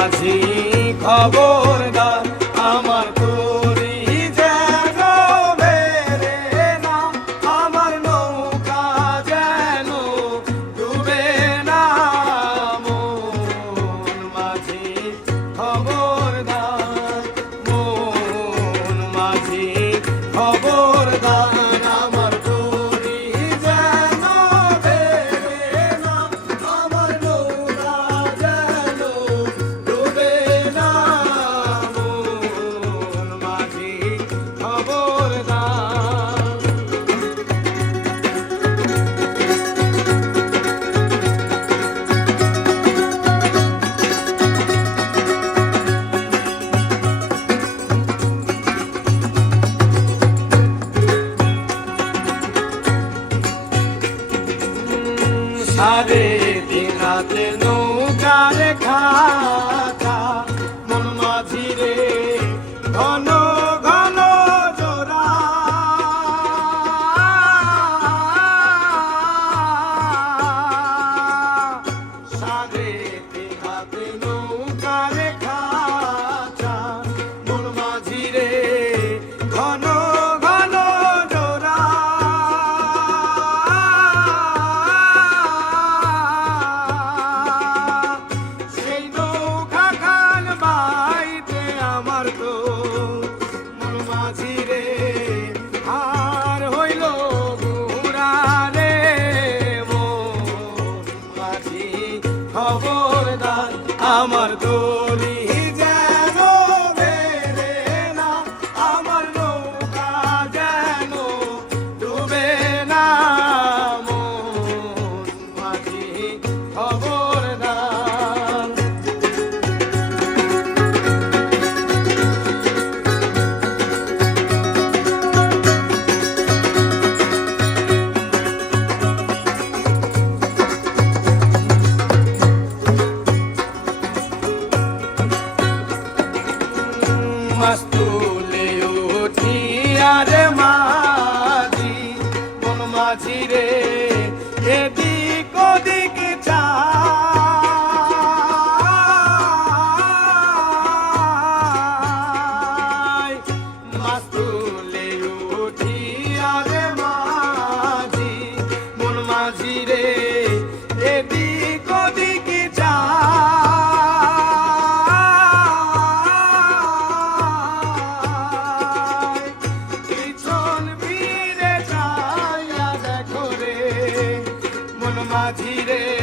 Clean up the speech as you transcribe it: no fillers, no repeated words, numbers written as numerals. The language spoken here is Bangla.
মাঝি খবরদার আমার তোরি যেন বেরে না, আমার নৌকা যেন ডুবে না। মন মাঝি খবরদার, মন মাঝি খবরদার আমার তোরি যেন বেরে না, আমার নৌকা যেন ডুবে না। মন মাঝি খবরদার। সাড়ে তিন রাতে নৌকার খাতা, মন মাঝি রে ঘন ঘন জোড়া। সাড়ে তিন রাতে নৌকার খাতা, মন মাঝি রে ঘন ঘন জোড়া। সেই নৌকা খান বাইতে আমার তো মন মাঝি রে আর হইল ঘুরা রে। মন মাঝি খবরদার আমার দড়ি যেন বেরে না, আমার নৌকা যেন ডুবে না। মন মাঝি খবরদার। মাস্তুলে উঠিয়া রে মাঝি, মন মাঝি রে এদিক ওদিক চায়। মাস্তুলে উঠিয়া রে মাঝি, মন মাঝি রে এদিক ওদিক যায়। পিছন ফিরে যাইয়া দেখো রে মন মাঝি রে